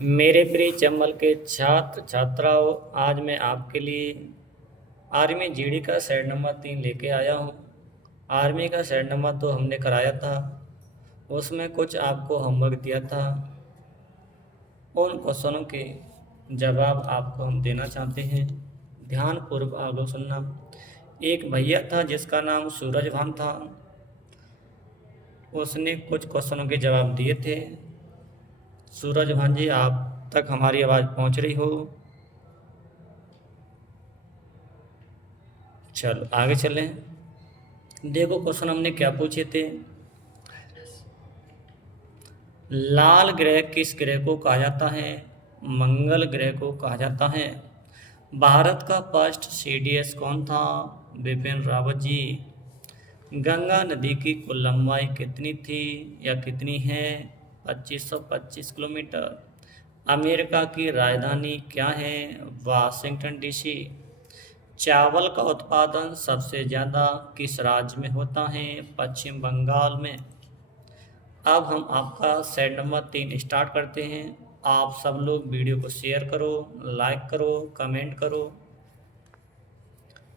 मेरे प्रिय चंबल के छात्र छात्राओं, आज मैं आपके लिए आर्मी जीडी का सेट नंबर 3 लेके आया हूँ। आर्मी का सेट नंबर 2 हमने कराया था। उसमें कुछ आपको होमवर्क दिया था। उन क्वेश्चनों के जवाब आपको हम देना चाहते हैं। ध्यानपूर्वक आप लोग सुनना। एक भैया था जिसका नाम सूरज भान था। उसने कुछ क्वेश्चनों के जवाब दिए थे। सूरज भान जी, आप तक हमारी आवाज़ पहुँच रही हो? चलो आगे चलें। देखो क्वेश्चन हमने क्या पूछे थे। लाल ग्रह किस ग्रह को कहा जाता है? मंगल ग्रह को कहा जाता है। भारत का फर्स्ट सीडीएस कौन था? बिपिन रावत जी। गंगा नदी की कुल लंबाई कितनी थी या कितनी है? 2525 किलोमीटर। अमेरिका की राजधानी क्या है? Washington DC. चावल का उत्पादन सबसे ज़्यादा किस राज्य में होता है? पश्चिम बंगाल में। अब हम आपका सेट नंबर 3 स्टार्ट करते हैं। आप सब लोग वीडियो को शेयर करो, लाइक करो, कमेंट करो।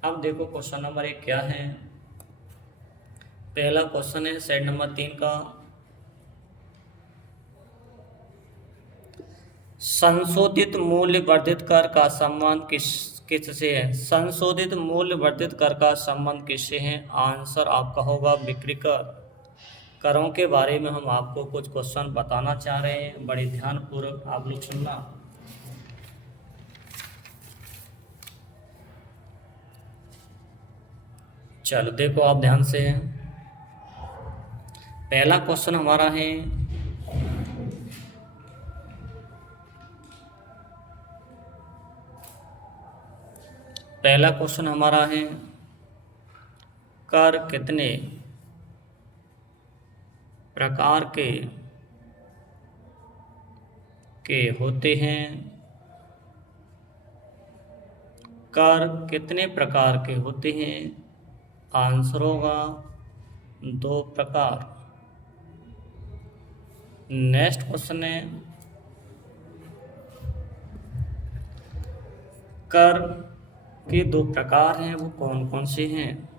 अब देखो क्वेश्चन नंबर 1 क्या है। पहला क्वेश्चन है सेट नंबर 3 का। संशोधित मूल्य वर्धित कर का संबंध किससे है? संशोधित मूल्य वर्धित कर का संबंध किससे है? आंसर आपका होगा बिक्री कर। करों के बारे में हम आपको कुछ क्वेश्चन बताना चाह रहे हैं, बड़े ध्यानपूर्वक आप लोग सुनना। चलो देखो आप ध्यान से। पहला क्वेश्चन हमारा है, पहला क्वेश्चन हमारा है, कर कितने प्रकार के होते हैं? कर कितने प्रकार के होते हैं? आंसर होगा 2 प्रकार। नेक्स्ट क्वेश्चन है, कर के 2 प्रकार हैं, वो कौन कौन से हैं?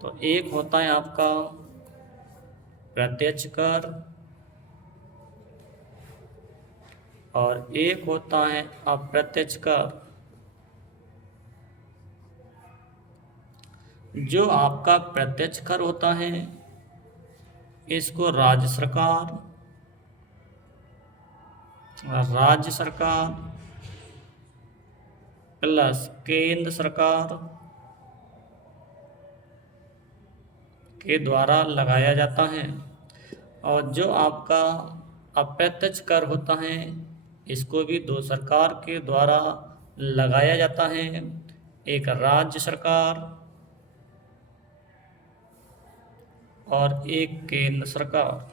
तो एक होता है आपका प्रत्यक्ष कर और एक होता है अप्रत्यक्ष कर। जो आपका प्रत्यक्ष कर होता है इसको राज्य सरकार प्लस केंद्र सरकार के द्वारा लगाया जाता है। और जो आपका अप्रत्यक्ष कर होता है इसको भी 2 सरकार के द्वारा लगाया जाता है, एक राज्य सरकार और एक केंद्र सरकार।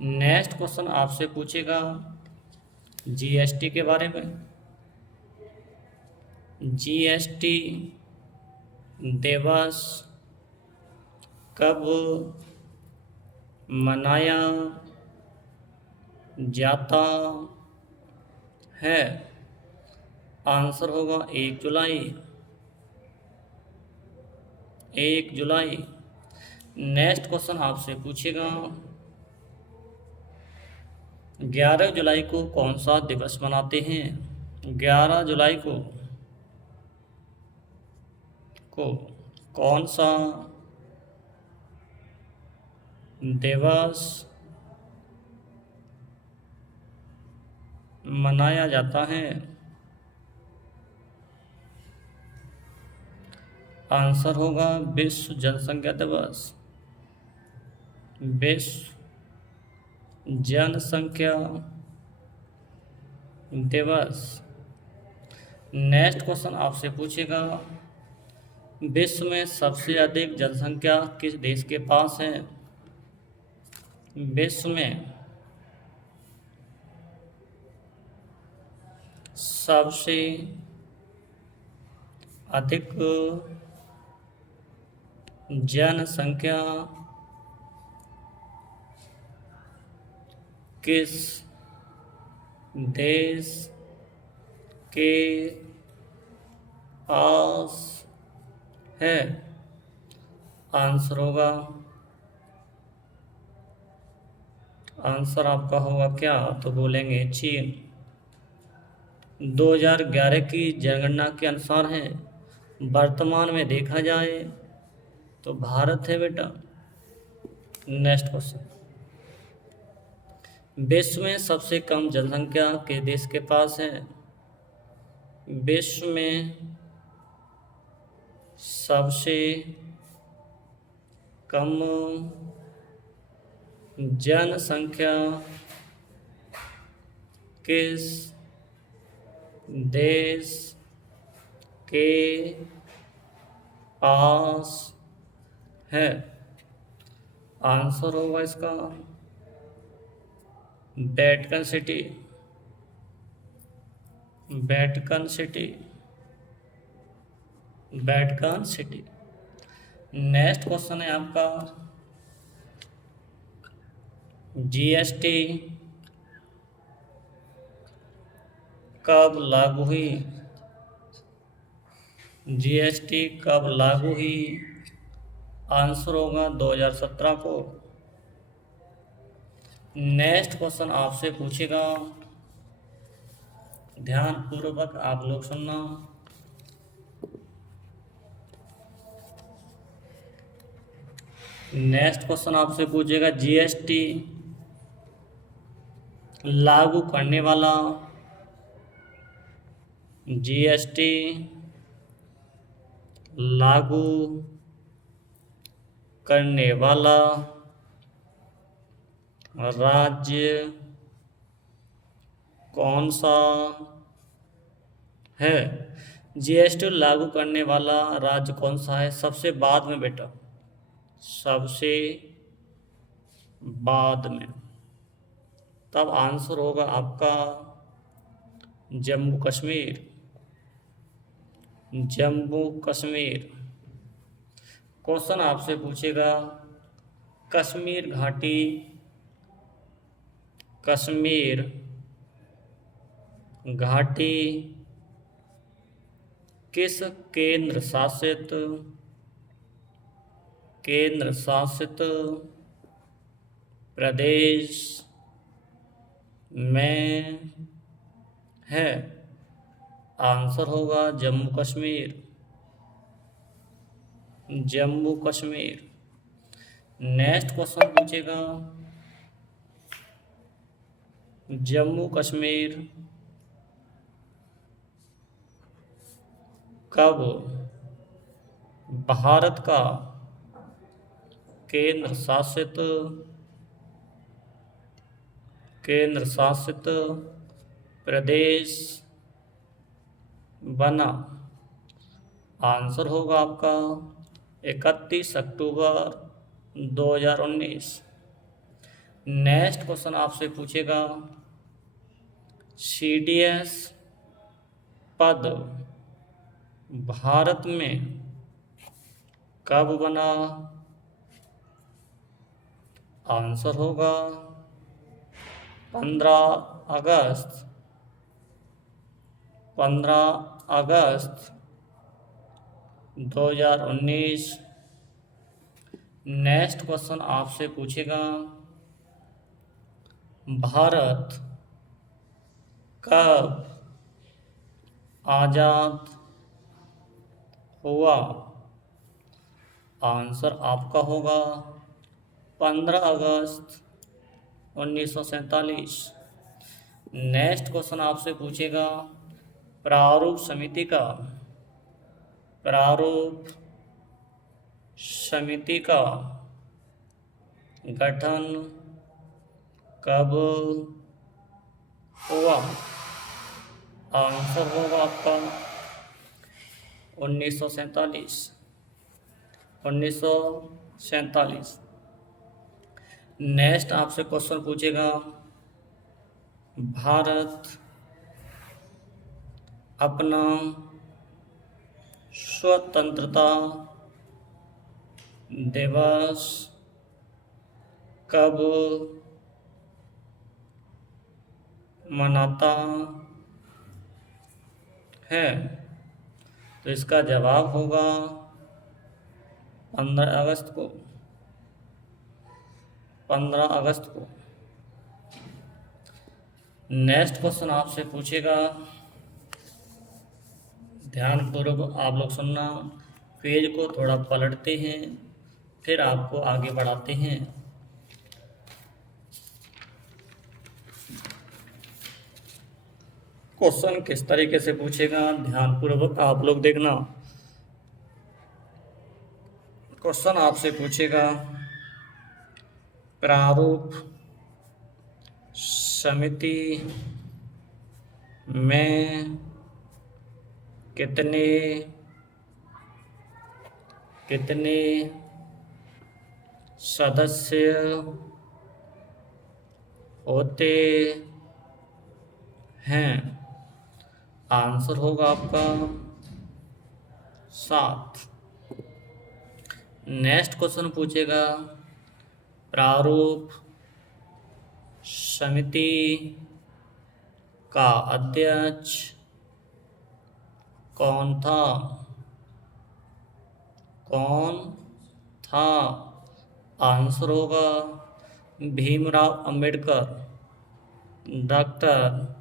नेक्स्ट क्वेश्चन आपसे पूछेगा जीएसटी के बारे में। जीएसटी दिवस कब मनाया जाता है? आंसर होगा 1 जुलाई। 1 जुलाई। नेक्स्ट क्वेश्चन आपसे पूछेगा 11 जुलाई को कौन सा दिवस मनाते हैं? 11 जुलाई को कौन सा दिवस मनाया जाता है? आंसर होगा विश्व जनसंख्या दिवस। विश्व जनसंख्या दिवस। नेक्स्ट क्वेश्चन आपसे पूछेगा विश्व में सबसे अधिक जनसंख्या किस देश के पास है? विश्व में सबसे अधिक जनसंख्या किस देश के पास है? आंसर होगा, आंसर आपका होगा क्या? तो बोलेंगे चीन। 2011 की जनगणना के अनुसार है, वर्तमान में देखा जाए तो भारत है बेटा। नेक्स्ट क्वेश्चन, विश्व में सबसे कम जनसंख्या के देश के पास है? विश्व में सबसे कम जनसंख्या किस देश के पास है? आंसर होगा इसका Vatican city. Vatican city, Vatican city. Next question है आपका, जीएसटी कब लागू हुई? जीएसटी कब लागू हुई? आंसर होगा 2017 को। नेक्स्ट क्वेश्चन आपसे पूछेगा, ध्यान पूर्वक आप लोग सुनना। नेक्स्ट क्वेश्चन आपसे पूछेगा, जीएसटी लागू करने वाला, जीएसटी लागू करने वाला राज्य कौन सा है? जीएसटी लागू करने वाला राज्य कौन सा है? सबसे बाद में बेटा, सबसे बाद में। तब आंसर होगा आपका जम्मू कश्मीर। जम्मू कश्मीर। क्वेश्चन आपसे पूछेगा, कश्मीर घाटी, कश्मीर घाटी किस केंद्र शासित प्रदेश में है? आंसर होगा जम्मू कश्मीर। जम्मू कश्मीर। नेक्स्ट क्वेश्चन पूछेगा, जम्मू कश्मीर कब भारत का केंद्र शासित प्रदेश बना? आंसर होगा आपका 31 अक्टूबर 2019। नेक्स्ट क्वेश्चन आपसे पूछेगा, सीडीएस पद भारत में कब बना? आंसर होगा 15 अगस्त 2019। नेक्स्ट क्वेश्चन आपसे पूछेगा, भारत कब आजाद हुआ? आंसर आपका होगा 15 अगस्त 1947। नेक्स्ट क्वेश्चन आपसे पूछेगा, प्रारूप समिति का गठन कब हुआ? आंसर होगा आपका 1947। नेक्स्ट आपसे क्वेश्चन पूछेगा, भारत अपना स्वतंत्रता दिवस कब मनाता है? तो इसका जवाब होगा 15 अगस्त को। 15 अगस्त को। नेक्स्ट क्वेश्चन आपसे पूछेगा, ध्यानपूर्वक आप लोग सुनना। पेज को थोड़ा पलटते हैं, फिर आपको आगे बढ़ाते हैं। क्वेश्चन किस तरीके से पूछेगा, ध्यानपूर्वक आप लोग देखना। क्वेश्चन आपसे पूछेगा, प्रारूप समिति में कितने सदस्य होते हैं? आंसर होगा आपका 7। नेक्स्ट क्वेश्चन पूछेगा, प्रारूप समिति का अध्यक्ष कौन था? आंसर होगा Bhimrao Ambedkar, doctor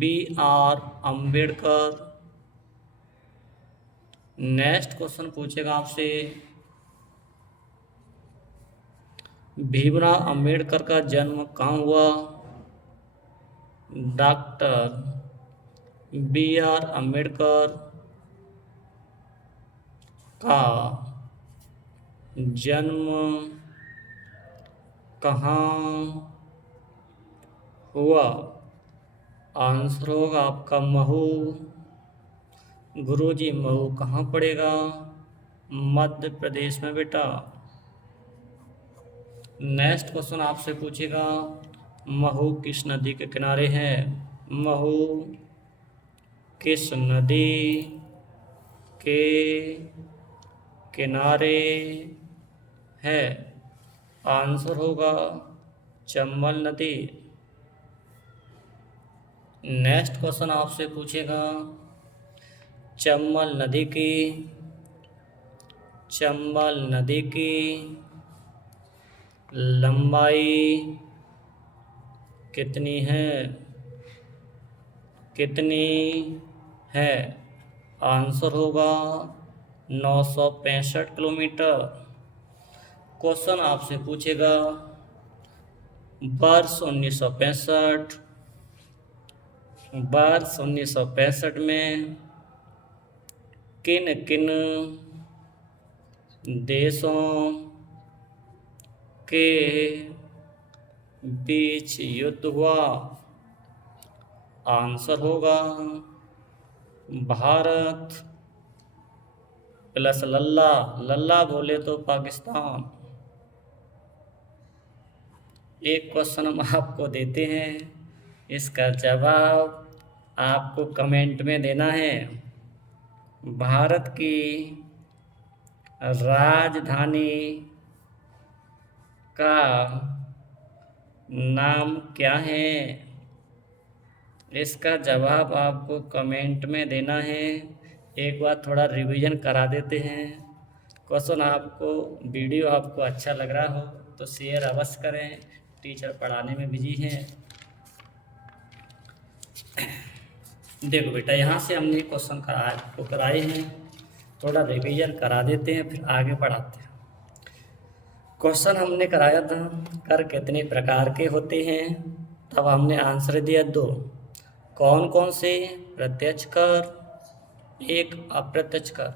BR Ambedkar. Next question पूछेगा आपसे, भीमराव अंबेडकर का जन्म कहाँ हुआ? डॉक्टर BR अंबेडकर का जन्म कहाँ हुआ? आंसर होगा आपका महू। गुरुजी महू कहाँ पड़ेगा? मध्य प्रदेश में बेटा। नेक्स्ट क्वेश्चन आपसे पूछेगा, महू किस नदी के किनारे है? महू किस नदी के किनारे है? आंसर होगा चंबल नदी। नेक्स्ट क्वेश्चन आपसे पूछेगा, चंबल नदी की लंबाई कितनी है? आंसर होगा 965 किलोमीटर। क्वेश्चन आपसे पूछेगा, वर्ष 1965 में किन देशों के बीच युद्ध हुआ? आंसर होगा भारत प्लस लल्ला बोले तो पाकिस्तान। एक क्वेश्चन हम आपको देते हैं, इसका जवाब आपको कमेंट में देना है। भारत की राजधानी का नाम क्या है? इसका जवाब आपको कमेंट में देना है। एक बार थोड़ा रिवीजन करा देते हैं। क्वेश्चन आपको, वीडियो आपको अच्छा लग रहा हो तो शेयर अवश्य करें। टीचर पढ़ाने में बिजी हैं। देखो बेटा, यहाँ से हमने क्वेश्चन कराए हैं, थोड़ा रिवीजन करा देते हैं, फिर आगे बढ़ाते हैं। क्वेश्चन हमने कराया था, कर कितने प्रकार के होते हैं? तब हमने आंसर दिया 2। कौन कौन से? प्रत्यक्ष कर, एक अप्रत्यक्ष कर।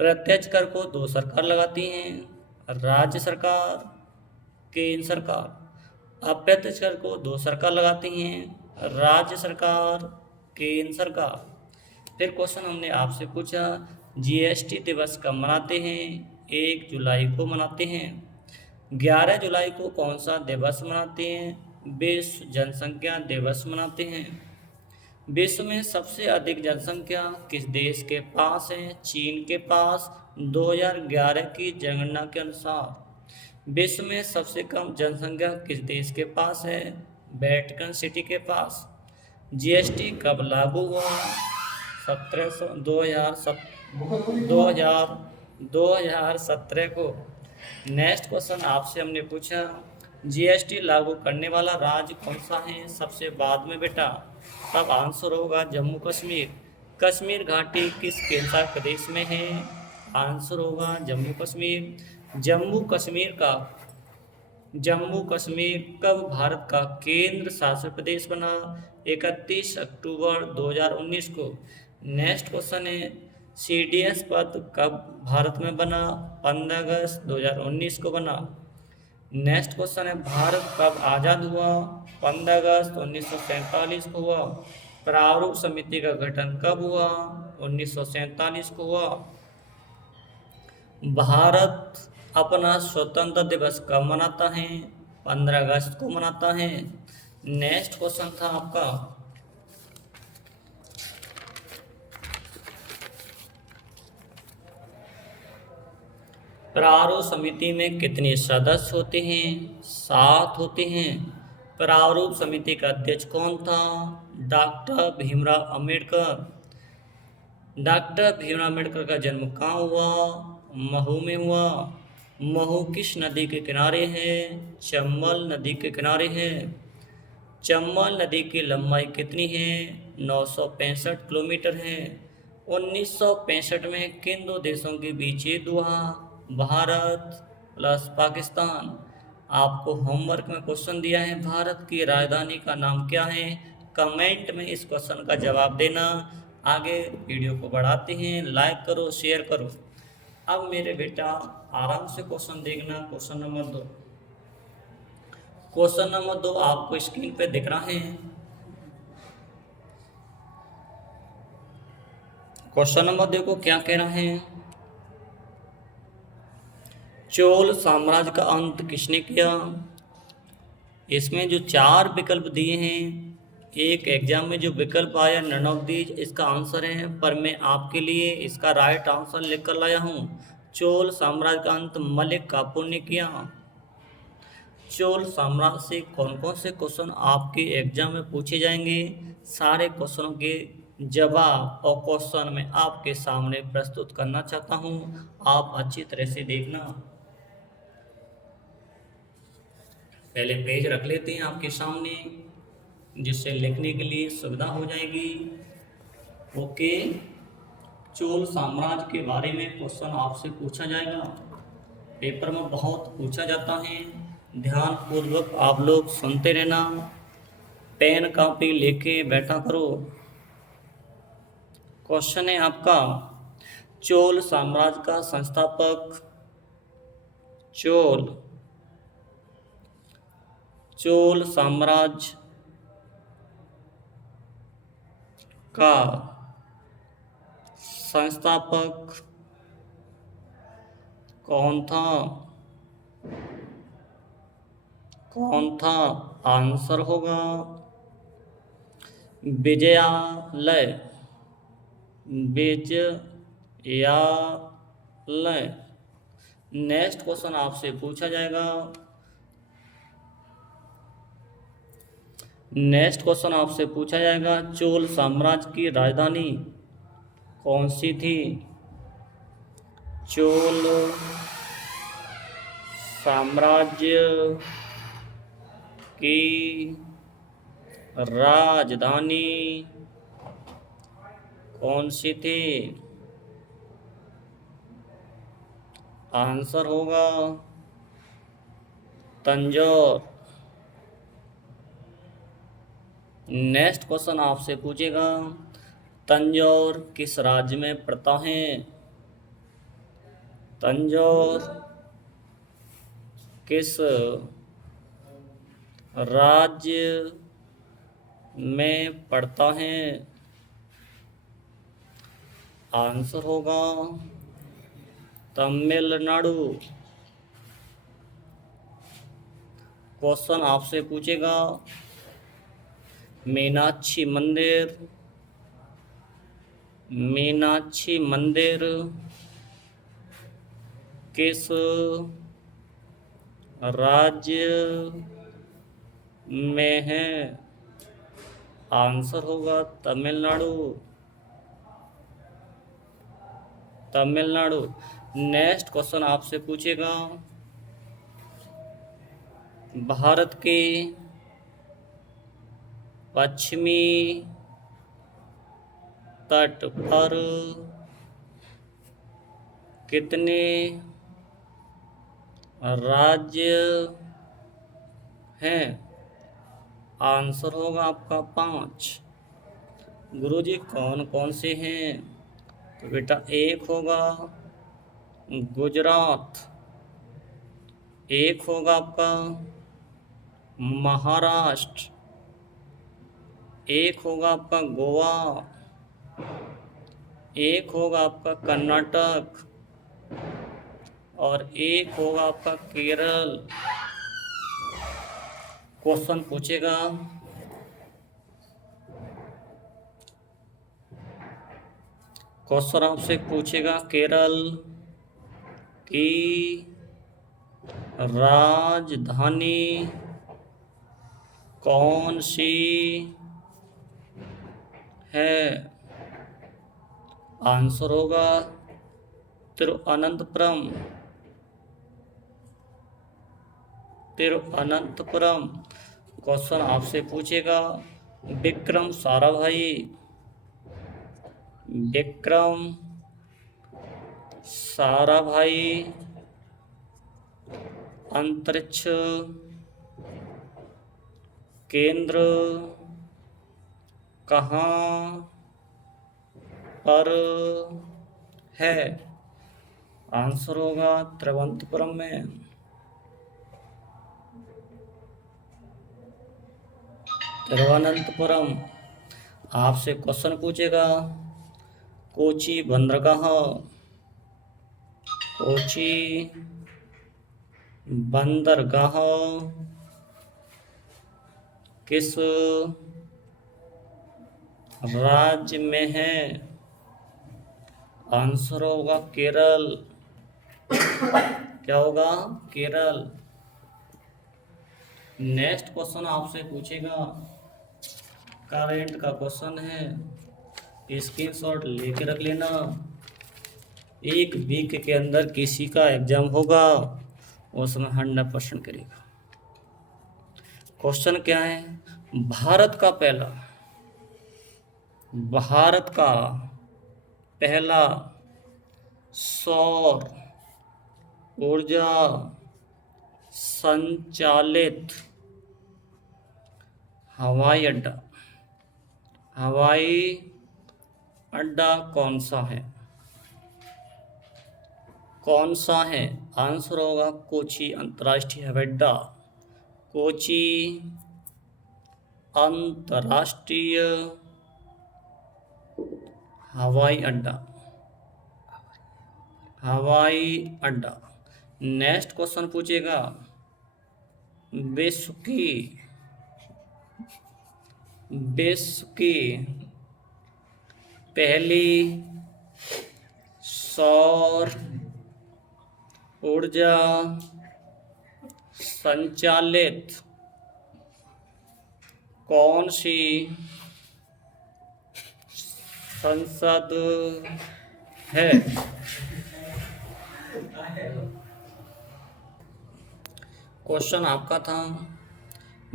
प्रत्यक्ष कर को 2 सरकार लगाती हैं, राज्य सरकार, केंद्र सरकार। अप्रत्यक्ष कर को 2 सरकार लगाती हैं, राज्य सरकार, केंद्र सरकार। फिर क्वेश्चन हमने आपसे पूछा, GST दिवस कब मनाते हैं? 1 जुलाई को मनाते हैं। 11 जुलाई को कौन सा दिवस मनाते हैं? विश्व जनसंख्या दिवस मनाते हैं। विश्व में सबसे अधिक जनसंख्या किस देश के पास है? चीन के पास। 2011 की जनगणना के अनुसार विश्व में सबसे कम जनसंख्या किस देश के पास है? वेटिकन सिटी के पास। जीएसटी कब लागू हुआ? 2017 को। नेक्स्ट क्वेश्चन आपसे हमने पूछा, जीएसटी लागू करने वाला राज्य कौन सा है सबसे बाद में बेटा? तब आंसर होगा जम्मू कश्मीर। कश्मीर घाटी किस केंद्रशासित प्रदेश में है? आंसर होगा जम्मू कश्मीर। जम्मू कश्मीर कब भारत का केंद्र शासित प्रदेश बना? 31 अक्टूबर 2019 को। नेक्स्ट क्वेश्चन है, सीडीएस पद कब भारत में बना? 15 अगस्त 2019 को बना। नेक्स्ट क्वेश्चन है, भारत कब आज़ाद हुआ? 15 अगस्त 1947 को हुआ। प्रारूप समिति का गठन कब हुआ? 1947 को हुआ। भारत अपना स्वतंत्र दिवस कब मनाता है? 15 अगस्त को मनाता है। नेक्स्ट क्वेश्चन था आपका, प्रारूप समिति में कितने सदस्य होते हैं? 7 होते हैं। प्रारूप समिति का अध्यक्ष कौन था? डॉक्टर भीमराव अंबेडकर। डॉक्टर भीमराव अम्बेडकर का जन्म कहाँ हुआ? महू में हुआ। महू किस नदी के किनारे है? चंबल नदी के किनारे है। चंबल नदी की लंबाई कितनी है? 965 किलोमीटर है। 1965 में किन दो देशों के बीच युद्ध हुआ? भारत प्लस पाकिस्तान। आपको होमवर्क में क्वेश्चन दिया है, भारत की राजधानी का नाम क्या है? कमेंट में इस क्वेश्चन का जवाब देना। आगे वीडियो को बढ़ाते हैं, लाइक करो, शेयर करो। अब मेरे बेटा आराम से क्वेश्चन देखना। क्वेश्चन नंबर 2, क्वेश्चन नंबर 2 आपको स्क्रीन पे दिख रहा है। क्वेश्चन नंबर देखो क्या कह रहा है, चोल साम्राज्य का अंत किसने किया? इसमें जो 4 विकल्प दिए हैं, एक एग्जाम में जो विकल्प आया नन ऑफ दीज, इसका आंसर है, पर मैं आपके लिए इसका राइट आंसर लिख कर लाया हूँ। चोल साम्राज्य का अंत मलिक काफूर ने किया। चोल साम्राज्य से कौन कौन से क्वेश्चन आपके एग्जाम में पूछे जाएंगे, सारे क्वेश्चनों के जवाब और क्वेश्चन मैं आपके सामने प्रस्तुत करना चाहता हूँ। आप अच्छी तरह से देखना। पहले पेज रख लेते हैं आपके सामने, जिससे लिखने के लिए सुविधा हो जाएगी। ओके, चोल साम्राज्य के बारे में क्वेश्चन आपसे पूछा जाएगा, पेपर में बहुत पूछा जाता है। ध्यान पूर्वक आप लोग सुनते रहना, पेन कॉपी लेके बैठा करो। क्वेश्चन है आपका, चोल साम्राज्य का संस्थापक, चोल साम्राज्य का संस्थापक कौन था? आंसर होगा विजयालय। नेक्स्ट क्वेश्चन आपसे पूछा जाएगा, चोल साम्राज्य की राजधानी कौन सी थी? चोल साम्राज्य की राजधानी कौन सी थी? आंसर होगा तंजौर। नेक्स्ट क्वेश्चन आपसे पूछेगा, तंजौर किस राज्य में पड़ता है? तंजौर किस राज्य में पड़ता है? आंसर होगा तमिलनाडु। क्वेश्चन आपसे पूछेगा, मीनाक्षी मंदिर किस राज्य में है? आंसर होगा तमिलनाडु। तमिलनाडु। नेक्स्ट क्वेश्चन आपसे पूछेगा, भारत के पश्चिमी तट पर कितने राज्य हैं? आंसर होगा आपका 5। गुरुजी कौन कौन से हैं? तो बेटा एक होगा गुजरात, एक होगा आपका महाराष्ट्र, एक होगा आपका गोवा, एक होगा आपका कर्नाटक और एक होगा आपका केरल। क्वेश्चन पूछेगा, क्वेश्चन आपसे पूछेगा केरल की राजधानी कौन सी है? आंसर होगा तिरुवनंतपुरम। तिरुवनंतपुरम। क्वेश्चन आपसे पूछेगा, विक्रम साराभाई, विक्रम साराभाई अंतरिक्ष केंद्र कहाँ पर है? आंसर होगा तिरुवनंतपुरम में। तिरुवनंतपुरम। आपसे क्वेश्चन पूछेगा, कोची बंदरगाह, कोची बंदरगाह किस राज्य में है? आंसर होगा केरल। क्या होगा? केरल। नेक्स्ट क्वेश्चन आपसे पूछेगा, करेंट का क्वेश्चन है, स्क्रीनशॉट लेके रख लेना। एक वीक के अंदर किसी का एग्जाम होगा, उसमें 100% करेगा। क्वेश्चन क्या है? भारत का पहला सौर ऊर्जा संचालित हवाई अड्डा कौन सा है? कौन सा है? आंसर होगा कोची अंतर्राष्ट्रीय हवाई अड्डा। कोची अंतर्राष्ट्रीय हवाई अड्डा। हवाई अड्डा। नेक्स्ट क्वेश्चन पूछेगा, विश्व की पहली सौर ऊर्जा संचालित कौन सी संसद है? क्वेश्चन आपका था,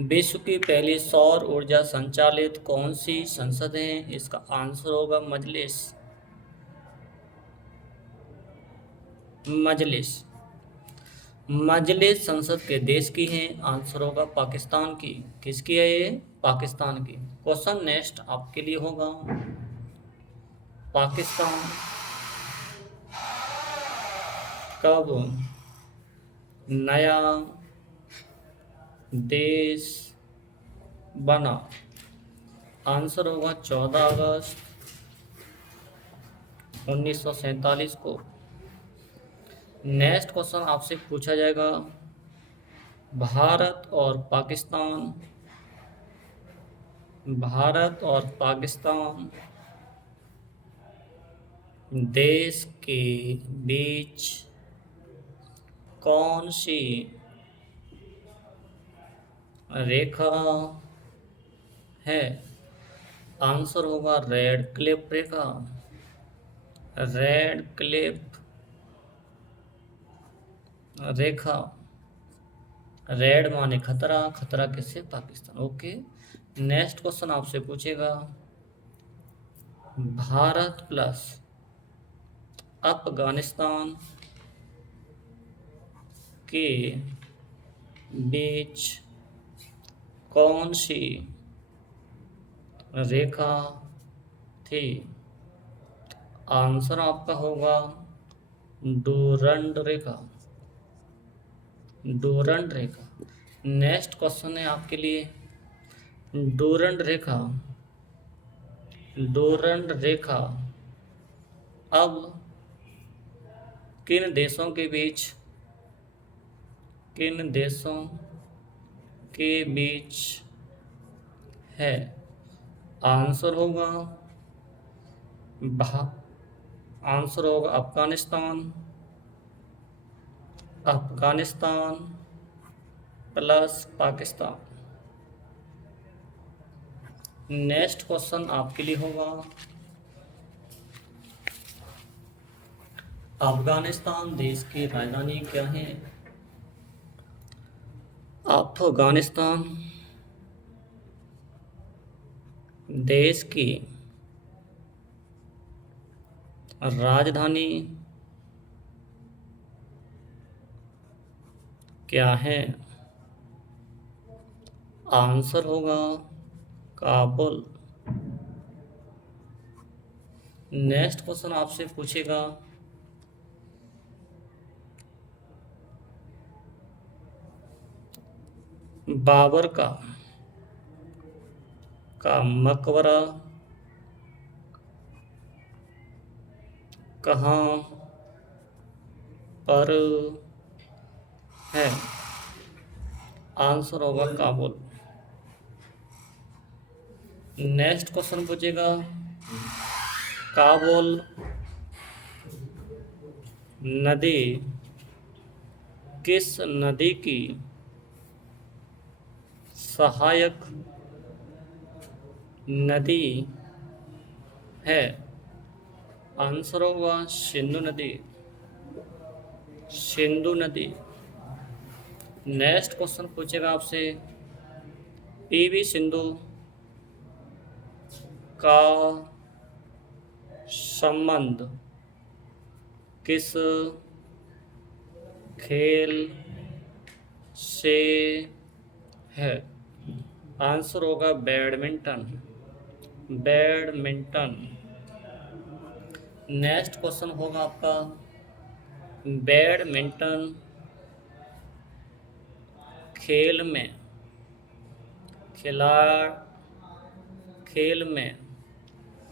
विश्व की पहली सौर ऊर्जा संचालित कौन सी संसद है? इसका आंसर होगा मजलिस। मजलिस संसद के देश की है। आंसर होगा पाकिस्तान की। किसकी है ये? पाकिस्तान की। क्वेश्चन नेक्स्ट आपके लिए होगा, पाकिस्तान कब नया देश बना? आंसर होगा 14 अगस्त 1947 को। नेक्स्ट क्वेश्चन आपसे पूछा जाएगा, भारत और पाकिस्तान देश के बीच कौन सी रेखा है? आंसर होगा रेड क्लिफ रेखा। रेड क्लिफ रेखा। रेड माने खतरा, खतरा किससे? पाकिस्तान। ओके। नेक्स्ट क्वेश्चन आपसे पूछेगा, भारत प्लस अफगानिस्तान के बीच कौन सी रेखा थी? आंसर आपका होगा डूरंड रेखा। डूरंड रेखा। नेक्स्ट क्वेश्चन है आपके लिए, डूरंड रेखा। डूरंड रेखा अब किन देशों के बीच, किन देशों के बीच है? आंसर होगा आंसर होगा Afghanistan, Afghanistan plus Pakistan. Next question आपके लिए होगा, अफगानिस्तान देश की राजधानी क्या है? अफगानिस्तान देश की राजधानी क्या है? आंसर होगा काबुल। नेक्स्ट क्वेश्चन आपसे पूछेगा, बाबर का मकबरा कहाँ पर है? आंसर होगा काबुल। नेक्स्ट क्वेश्चन पूछेगा, काबुल नदी किस नदी की सहायक नदी है? आंसर होगा सिंधु नदी। सिंधु नदी। नेक्स्ट क्वेश्चन पूछेगा आपसे, पीवी सिंधु का संबंध किस खेल से है? आंसर होगा बैडमिंटन। बैडमिंटन। नेक्स्ट क्वेश्चन होगा आपका, बैडमिंटन खेल में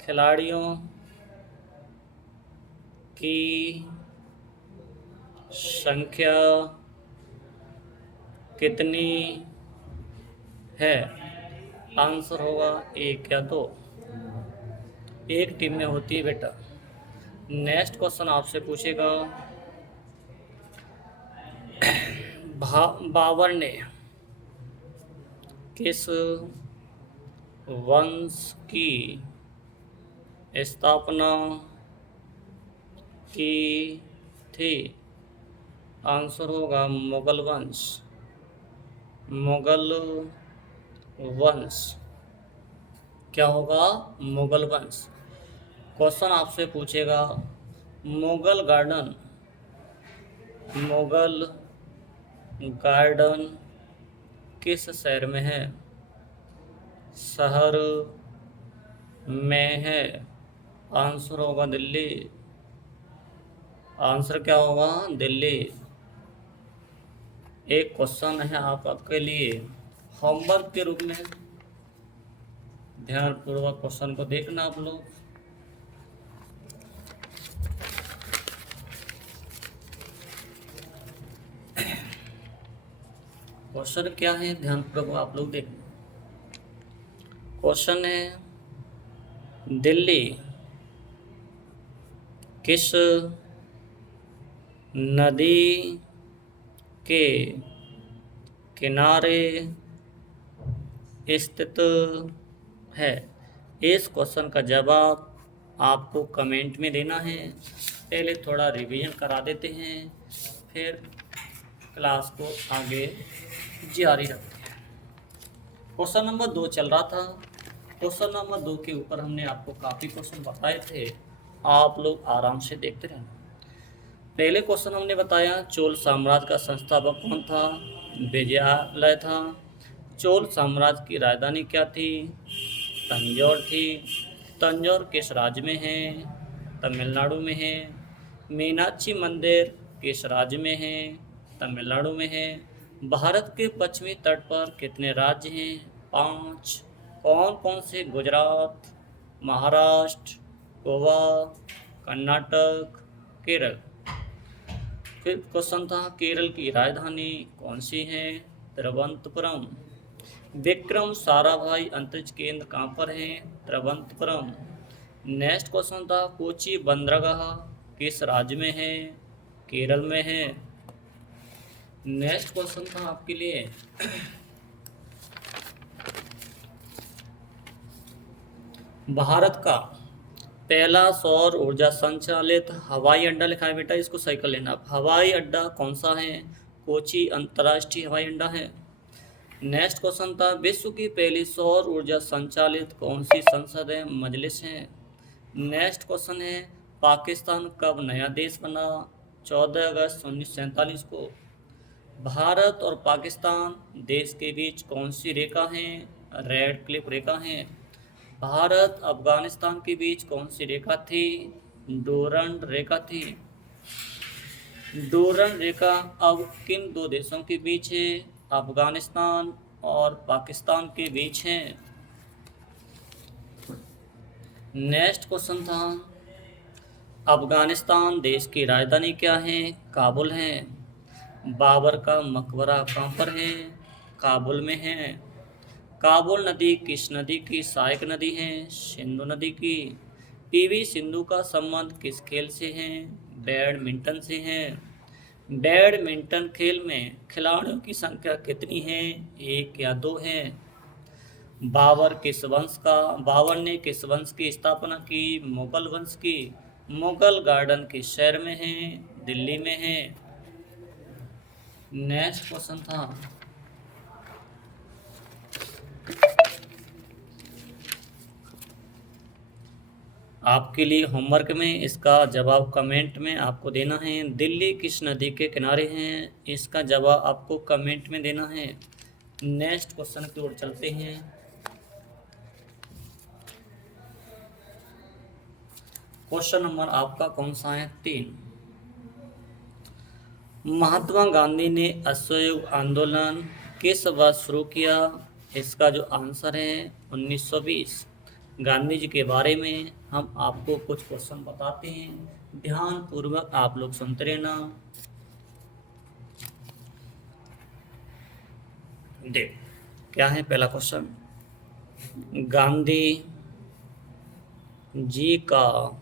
खिलाड़ियों की संख्या कितनी है? आंसर होगा एक या दो। एक टीम में होती है बेटा। नेक्स्ट क्वेश्चन आपसे पूछेगा, बाबर ने किस वंश की स्थापना की थी? आंसर होगा मुगल वंश। मुगल वंश। क्या होगा? मुगल वंश। क्वेश्चन आपसे पूछेगा, मुगल गार्डन किस शहर में है? शहर में है। आंसर होगा दिल्ली। आंसर क्या होगा? दिल्ली। एक क्वेश्चन है आपके लिए होमवर्क के रूप में, ध्यानपूर्वक क्वेश्चन को देखना आप लोग। क्वेश्चन क्या है, ध्यानपूर्वक आप लोग देखना। क्वेश्चन है, दिल्ली किस नदी के किनारे स्थित है? इस क्वेश्चन का जवाब आपको कमेंट में देना है। पहले थोड़ा रिवीजन करा देते हैं, फिर क्लास को आगे जारी रखते हैं। क्वेश्चन नंबर 2 चल रहा था। क्वेश्चन नंबर 2 के ऊपर हमने आपको काफ़ी क्वेश्चन बताए थे, आप लोग आराम से देखते रहना। पहले क्वेश्चन हमने बताया चोल साम्राज्य का संस्थापक कौन था? विजयालय था। चोल साम्राज्य की राजधानी क्या थी? तंजौर थी। तंजौर किस राज्य में है? तमिलनाडु में है। मीनाक्षी मंदिर किस राज्य में है? तमिलनाडु में है। भारत के पश्चिमी तट पर कितने राज्य हैं? 5। कौन कौन से? गुजरात, महाराष्ट्र, गोवा, कर्नाटक, केरल। फिर क्वेश्चन था केरल की राजधानी कौन सी है? तिरुवनंतपुरम। विक्रम साराभाई अंतरिक्ष केंद्र कहाँ पर है? तिरुवनंतपुरम। नेक्स्ट क्वेश्चन था कोची बंदरगाह किस राज्य में है? केरल में है। नेक्स्ट क्वेश्चन था आपके लिए भारत का पहला सौर ऊर्जा संचालित हवाई अड्डा लिखा है बेटा, इसको सही कर लेना। हवाई अड्डा कौन सा है? कोची अंतर्राष्ट्रीय हवाई अड्डा है। नेक्स्ट क्वेश्चन था विश्व की पहली सौर ऊर्जा संचालित कौन सी संसद है? मजलिस है। नेक्स्ट क्वेश्चन है पाकिस्तान कब नया देश बना? 14 अगस्त 1947 को। भारत और पाकिस्तान देश के बीच कौन सी रेखा है? रेड क्लिफ रेखा है। भारत अफगानिस्तान के बीच कौन सी रेखा थी? डोरंड रेखा थी। डोरंड रेखा अब किन दो देशों के बीच है? अफगानिस्तान और पाकिस्तान के बीच है। नेक्स्ट क्वेश्चन था अफगानिस्तान देश की राजधानी क्या है? काबुल है। बाबर का मकबरा कहाँ पर है? काबुल में है। काबुल नदी किस नदी की सहायक नदी है? सिंधु नदी की। पीवी सिंधु का संबंध किस खेल से है? बैडमिंटन से है। बैडमिंटन खेल में खिलाड़ियों की संख्या कितनी है? 1 या 2 है। बाबर ने किस वंश की स्थापना की? मुगल वंश की। मुगल गार्डन किस शहर में है? दिल्ली में है। नेक्स्ट क्वेश्चन था आपके लिए होमवर्क में, इसका जवाब कमेंट में आपको देना है। दिल्ली किस नदी के किनारे हैं? इसका जवाब आपको कमेंट में देना है। नेक्स्ट क्वेश्चन की ओर चलते हैं। क्वेश्चन नंबर आपका कौन सा है? 3। महात्मा गांधी ने असहयोग आंदोलन किस वर्ष शुरू किया? इसका जो आंसर है 1920। गांधी जी के बारे में हम आपको कुछ क्वेश्चन बताते हैं, ध्यान पूर्वक आप लोग सुनते रहना। देख क्या है पहला क्वेश्चन, गांधी जी का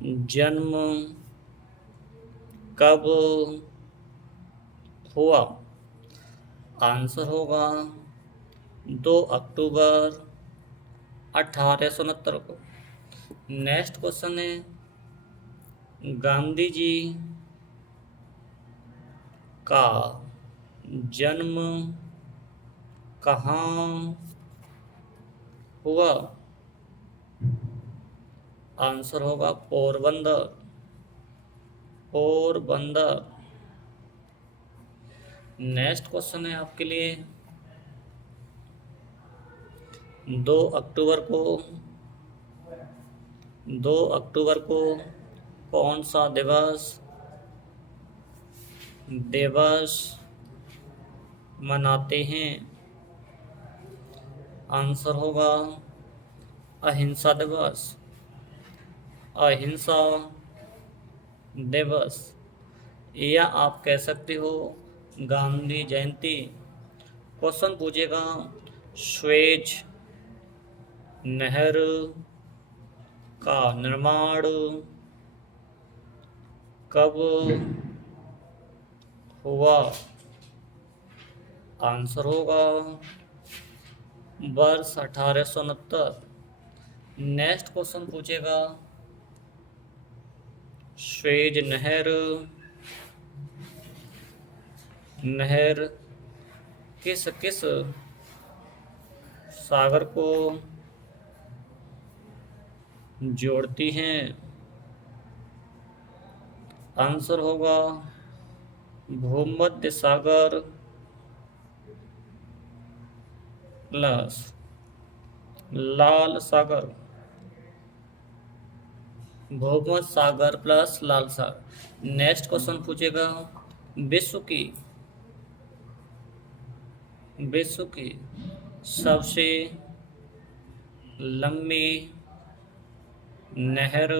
जन्म कब हुआ? आंसर होगा 2 अक्टूबर 1869 को। नेक्स्ट क्वेश्चन है गांधी जी का जन्म कहाँ हुआ? आंसर होगा पोरबंदर। पोरबंदर। नेक्स्ट क्वेश्चन है आपके लिए 2 अक्टूबर को 2 अक्टूबर को कौन सा दिवस मनाते हैं? आंसर होगा अहिंसा दिवस। अहिंसा दिवस, या आप कह सकते हो गांधी जयंती। क्वेश्चन पूछेगा स्वेज नहर का निर्माण कब हुआ? आंसर होगा वर्ष 1869। नेक्स्ट क्वेश्चन पूछेगा, स्वेज नहर नहर किस किस सागर को जोड़ती हैं? आंसर होगा भूमध्य सागर प्लस लाल सागर। भूमध्य सागर प्लस लाल सागर। नेक्स्ट क्वेश्चन पूछेगा, विश्व की विश्व की सबसे लंबी नहर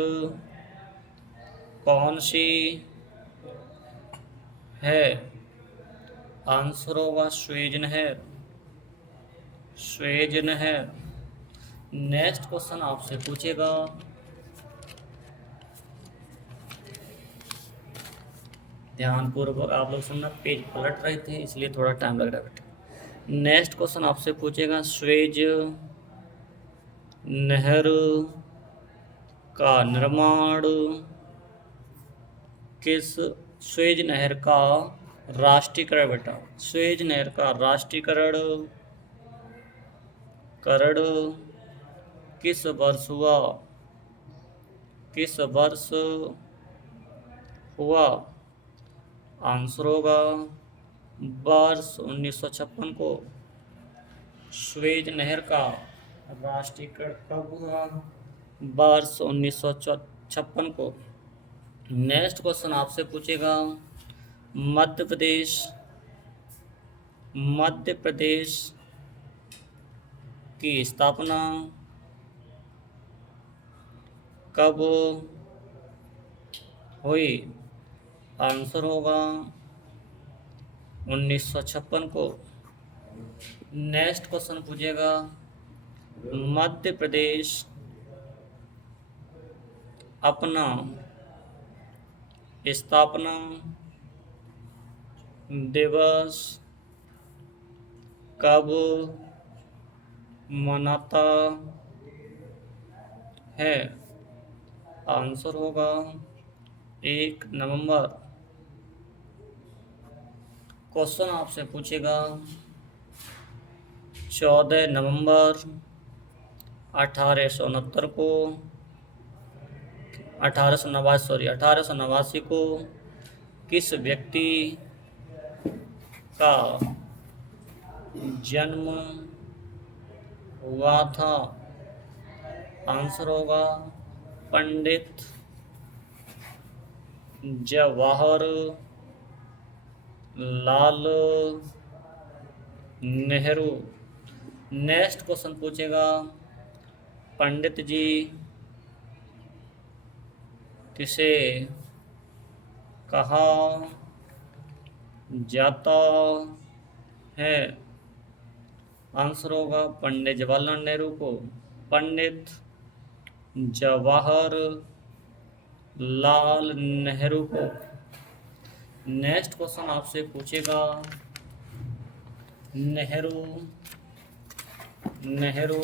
कौन सी है? आंसर होगा स्वेज नहर। स्वेज नहर। नेक्स्ट क्वेश्चन आपसे पूछेगा, ध्यानपूर्वक आप लोग सुनना, पेज पलट रहे थे इसलिए थोड़ा टाइम लग रहा है बेटा। नेक्स्ट क्वेश्चन आपसे पूछेगा, स्वेज नहर का निर्माण किस स्वेज नहर का राष्ट्रीयकरण बेटा, स्वेज नहर का राष्ट्रीयकरण करण किस वर्ष हुआ? किस वर्ष हुआ? आंसर होगा वर्ष 1956 को। स्वेज नहर का राष्ट्रीयकरण कब हुआ? वर्ष 1956 को। नेक्स्ट क्वेश्चन आपसे पूछेगा, मध्य प्रदेश मध्य प्रदेश की स्थापना कब हुई? आंसर होगा 1956 को। नेक्स्ट क्वेश्चन पूछेगा, मध्य प्रदेश अपना स्थापना दिवस कब मनाता है? आंसर होगा 1 नवंबर। क्वेश्चन आपसे पूछेगा, 14 नवंबर 1869 को 1889 को किस व्यक्ति का जन्म हुआ था? आंसर होगा पंडित जवाहर लाल नेहरू। नेक्स्ट क्वेश्चन पूछेगा, पंडित जी किसे कहा जाता है? आंसर होगा पंडित जवाहरलाल नेहरू को। पंडित जवाहर लाल नेहरू को। नेक्स्ट क्वेश्चन आपसे पूछेगा, नेहरू नेहरू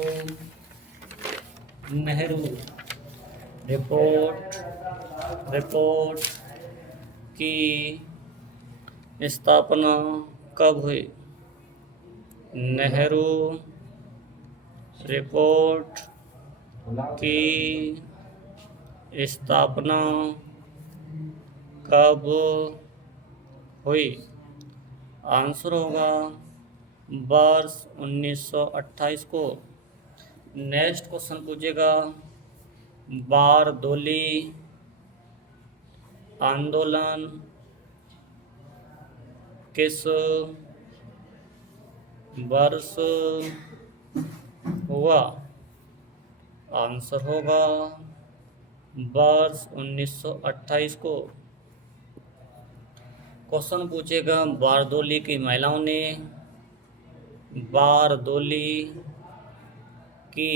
नेहरू रिपोर्ट की स्थापना कब हुई? नेहरू रिपोर्ट की स्थापना कब हुई? आंसर होगा वर्ष 1928 को। नेक्स्ट क्वेश्चन पूछेगा, बारदोली आंदोलन किस वर्ष हुआ? आंसर होगा वर्ष 1928 को। क्वेश्चन पूछेगा, बारदोली की महिलाओं ने बारदोली की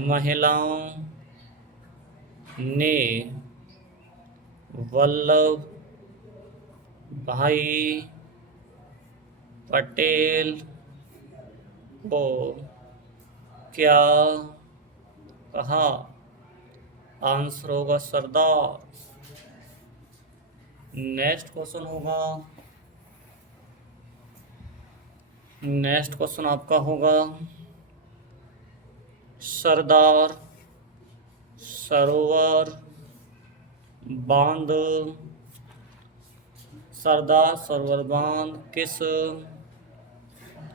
महिलाओं ने वल्लभ भाई पटेल को क्या कहा? आंसर होगा सरदार। नेक्स्ट क्वेश्चन होगा, नेक्स्ट क्वेश्चन आपका होगा, सरदार सरोवर बांध, सरदार सरोवर बांध किस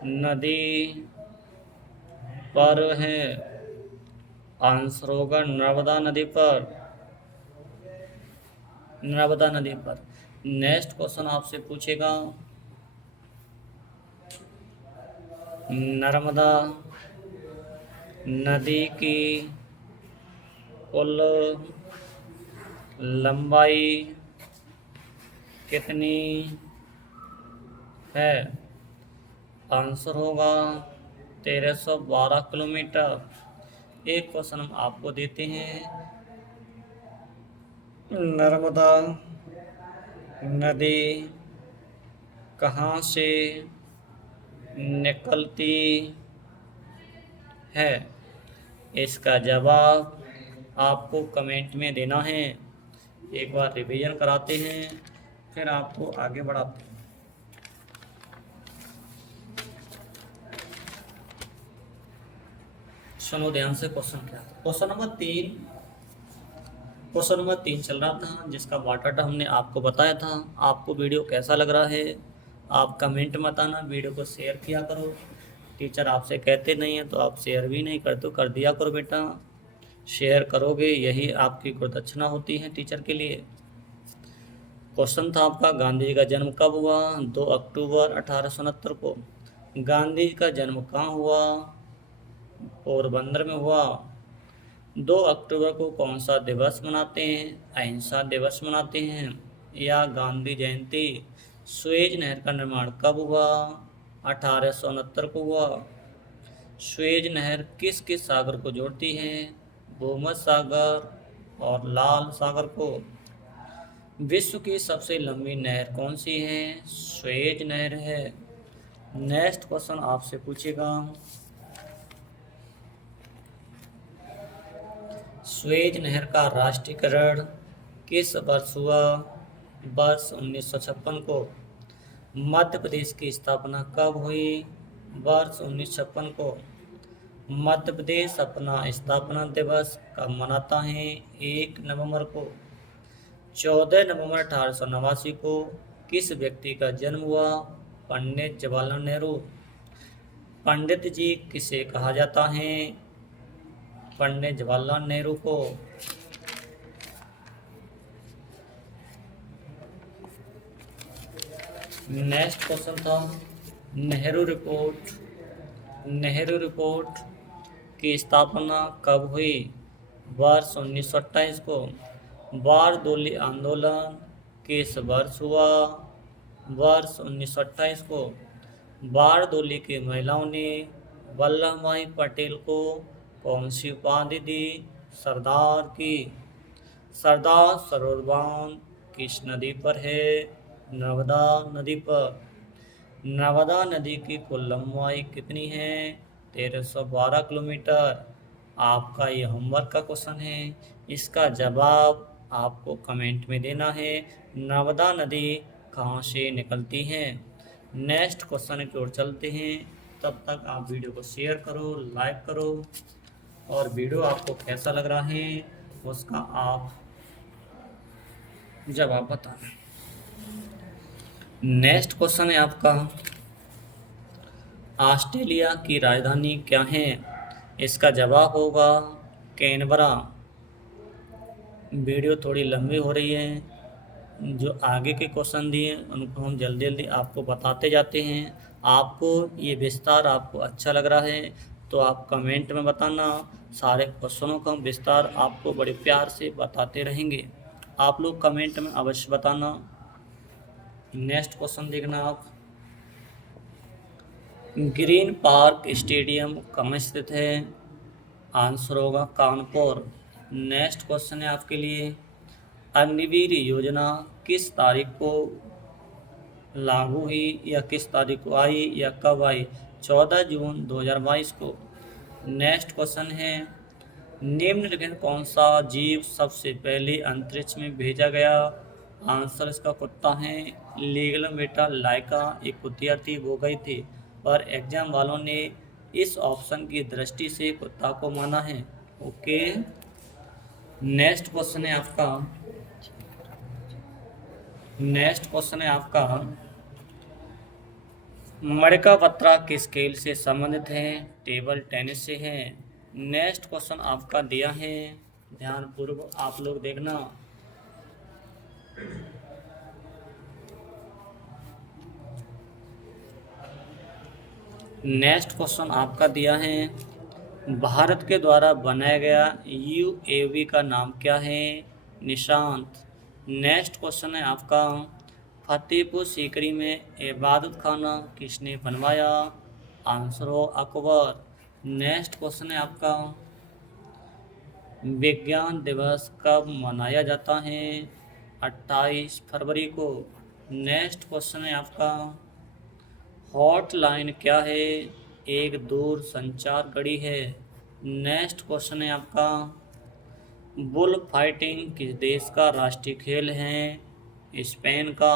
नदी पर है? आंसर होगा नर्मदा नदी पर, नर्मदा नदी पर। नेक्स्ट क्वेश्चन आपसे पूछेगा, नर्मदा नदी की कुल लंबाई कितनी है? आंसर होगा 1312 किलोमीटर। एक क्वेश्चन हम आपको देते हैं, नर्मदा नदी कहाँ से निकलती है? इसका जवाब आपको कमेंट में देना है। एक बार रिवीजन कराते हैं, फिर आपको आगे बढ़ाते हैं। सुनो ध्यान से, क्वेश्चन क्या था? क्वेश्चन नंबर 3 चल रहा था, जिसका बायोडाटा हमने आपको बताया था। आपको वीडियो कैसा लग रहा है आप कमेंट में बताना, वीडियो को शेयर किया करो। टीचर आपसे कहते नहीं है तो आप शेयर भी नहीं करते, तो कर दिया करो बेटा। शेयर करोगे, यही आपकी गुणदक्षिणा होती है टीचर के लिए। क्वेश्चन था आपका, गांधी जी का जन्म कब हुआ? 2 अक्टूबर 1869 को। गांधी जी का जन्म कहाँ हुआ? पोरबंदर में हुआ। 2 अक्टूबर को कौन सा दिवस मनाते हैं? अहिंसा दिवस मनाते हैं या गांधी जयंती? सुएज नहर का निर्माण कब हुआ? 1869 को हुआ। सुएज नहर किस किस सागर को जोड़ती है? भूमध्य सागर और लाल सागर को। विश्व की सबसे लंबी नहर कौन सी है? सुएज नहर है। नेक्स्ट क्वेश्चन आपसे पूछेगा, सुएज नहर का राष्ट्रीयकरण किस वर्ष हुआ? वर्ष 1956 को। मध्य प्रदेश की स्थापना कब हुई? वर्ष 1956 को। मध्य प्रदेश अपना स्थापना दिवस कब मनाता है? 1 नवंबर को। 14 नवंबर 1889 को किस व्यक्ति का जन्म हुआ? पंडित जवाहरलाल नेहरू। पंडित जी किसे कहा जाता है? पंडित जवाहरलाल नेहरू को। नेक्स्ट क्वेश्चन था, नेहरू रिपोर्ट। नेहरू रिपोर्ट की स्थापना कब हुई? वर्ष 1928 को। बारदोली आंदोलन किस वर्ष हुआ? वर्ष 1928 को। बारदोली की महिलाओं ने वल्लभ भाई पटेल को कौन सी उपाधि दी? सरदार की। सरदार सरोवर बांध किस नदी पर है? नर्मदा नदी पर। नर्मदा नदी की कुल लंबाई कितनी है? 1312 किलोमीटर। आपका ये होमवर्क का क्वेश्चन है, इसका जवाब आपको कमेंट में देना है। नर्मदा नदी कहाँ से निकलती है? नेक्स्ट क्वेश्चन की ओर चलते हैं। तब तक आप वीडियो को शेयर करो, लाइक करो, और वीडियो आपको कैसा लग रहा है उसका आप जवाब बताना। नेक्स्ट क्वेश्चन है आपका, ऑस्ट्रेलिया की राजधानी क्या है? इसका जवाब होगा कैनबरा। वीडियो थोड़ी लंबी हो रही है, जो आगे के क्वेश्चन दिए उनको हम जल्दी जल्दी आपको बताते जाते हैं। आपको ये विस्तार आपको अच्छा लग रहा है तो आप कमेंट में बताना। सारे क्वेश्चनों का हम विस्तार आपको बड़े प्यार से बताते रहेंगे, आप लोग कमेंट में अवश्य बताना। नेक्स्ट क्वेश्चन देखना आप, ग्रीन पार्क स्टेडियम कहाँ स्थित है? आंसर होगा कानपुर। नेक्स्ट क्वेश्चन है आपके लिए, अग्निवीर योजना किस तारीख को लागू हुई या किस तारीख को आई या कब आई? 14 जून 2022 को। नेक्स्ट क्वेश्चन है, निम्नलिखित कौन सा जीव सबसे पहले अंतरिक्ष में भेजा गया? आंसर इसका कुत्ता है। लीगल बेटा लाइका एक कुतिया थी, वो गई थी, पर एग्जाम वालों ने इस ऑप्शन की दृष्टि से कुत्ता को माना है। ओके, नेक्स्ट क्वेश्चन है आपका, मणिका बत्रा किस खेल से संबंधित है? टेबल टेनिस से है। नेक्स्ट क्वेश्चन आपका दिया है, ध्यानपूर्वक आप लोग देखना। नेक्स्ट क्वेश्चन आपका दिया है, भारत के द्वारा बनाया गया यूएवी का नाम क्या है? निशांत। नेक्स्ट क्वेश्चन है आपका, फतेहपुर सीकरी में इबादत खाना किसने बनवाया? आंसर हो अकबर। नेक्स्ट क्वेश्चन है आपका, विज्ञान दिवस कब मनाया जाता है? 28 फरवरी को। नेक्स्ट क्वेश्चन है आपका, हॉटलाइन क्या है? एक दूर संचार घड़ी है। नेक्स्ट क्वेश्चन है आपका, बुल फाइटिंग किस देश का राष्ट्रीय खेल है? स्पेन का।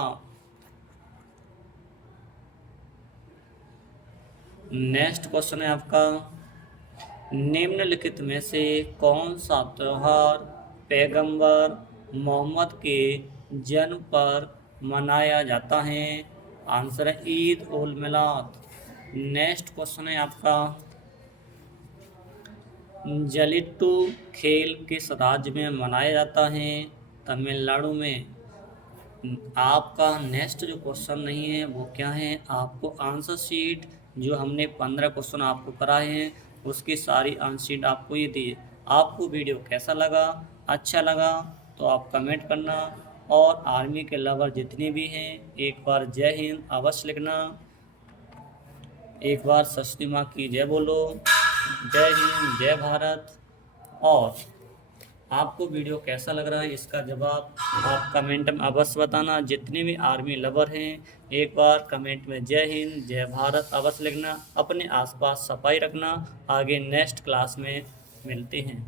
नेक्स्ट क्वेश्चन है आपका, निम्नलिखित में से कौन सा त्योहार पैगंबर मोहम्मद के जन्म पर मनाया जाता है? आंसर है ईद उल मिलाद। नेक्स्ट क्वेश्चन है आपका, जलिट्टू खेल किस राज्य में मनाया जाता है? तमिलनाडु में। आपका नेक्स्ट जो क्वेश्चन नहीं है वो क्या है, आपको आंसर शीट जो हमने 15 क्वेश्चन आपको कराए हैं उसकी सारी आंसर शीट आपको ये दी। आपको वीडियो कैसा लगा? अच्छा लगा तो आप कमेंट करना, और आर्मी के लवर जितने भी हैं एक बार जय हिंद अवश्य लिखना। एक बार सरस्वती माँ की जय बोलो। जय हिंद, जय भारत। और आपको वीडियो कैसा लग रहा है इसका जवाब आप कमेंट में अवश्य बताना। जितने भी आर्मी लवर हैं एक बार कमेंट में जय हिंद, जय भारत अवश्य लिखना। अपने आसपास सफाई रखना। आगे नेक्स्ट क्लास में मिलते हैं।